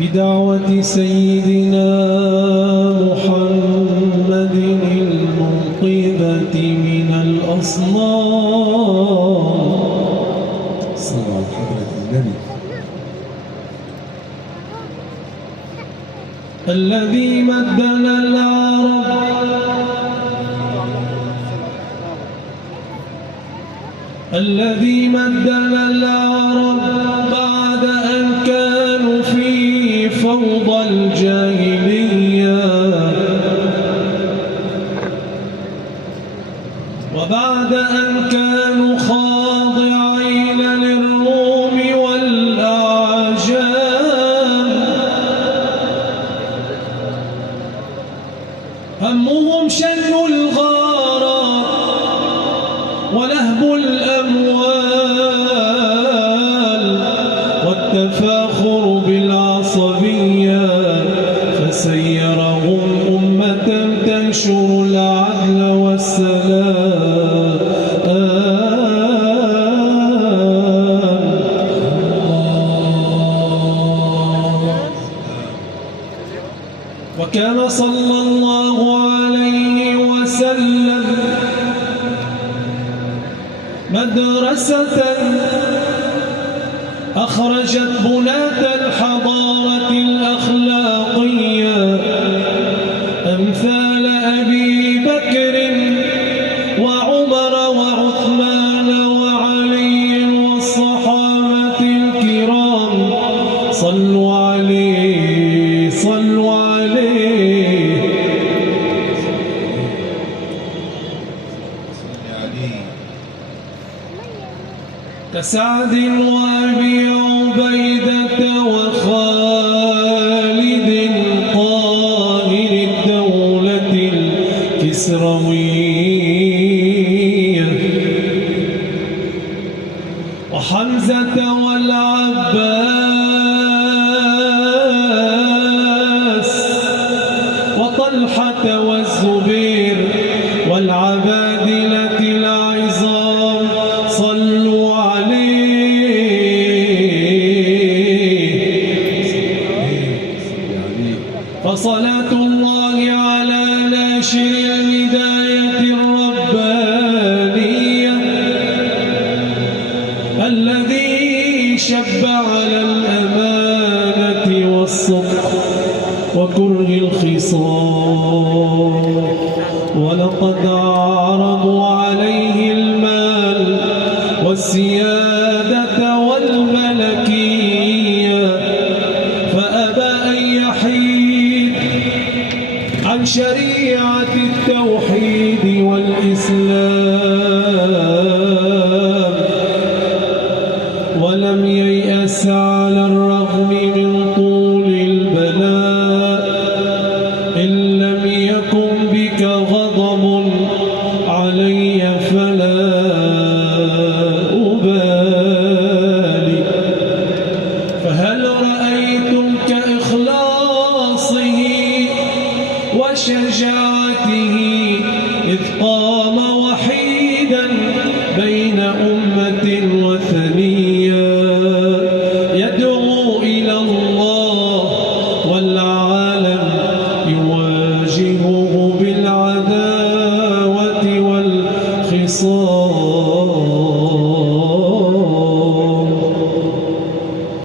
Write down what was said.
بدعوة سيدنا محمد المنقذة من الأصنام. صلى على حضرة النبي الذي مدنا العرب بعد أن كانوا في فوضى الجاهلية، وبعد أن كانوا خاضعين للروم والأعجام، همهم شن الغارات ولهب الأموال والتفاخر بالعصبية، فسيرهم أمة تنشر العدل والسلام. وكان صلى الله عليه وسلم مدرسة أخرجت بناة الحضارة الأخلاقية أمثال أبي بكر وعمر وعثمان وعلي والصحابة الكرام. صلوا عليه صلوا عليه. كسعد وأبي عبيدة وخالد قائد الدولة الكسروية، وحمزة والعباس وطلحة والزبير والعبادلة العظام. صلوا فصلاة الله على ناشر الهداية الربانية الذي شب على الأمانة والصدق وكره الخصام، ولقد عرضوا عليه المال والسيادة والملكية فأبى أن يحيد عن شريعة التوحيد والإسلام، ولم ييأس على الرغم من